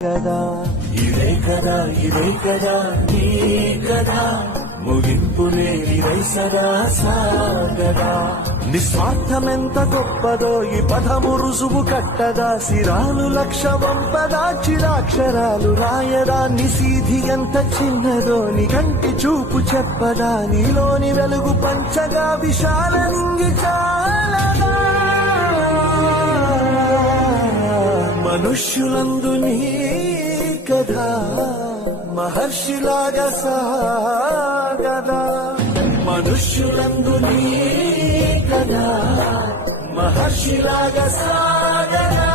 కదా ఇదే కదా నీ కదా ముగింపు లేని సదా సాగదా నిస్వార్థమెంత గొప్పదో ఈ పదము రుజువు కట్టదా సిరాలు లక్ష వంపదా చిరాక్షరాలు రాయదా నిసీధి ఎంత చిన్నదో నీ కంటి చూపు చెప్పదా నీలోని వెలుగు పంచగా విశాల నింగి చాలదా మనుష్యులందు నీ కథ మహర్షిలాగా సాగదా మనుష్యులందు నీ కథ మహర్షిలాగా సాగదా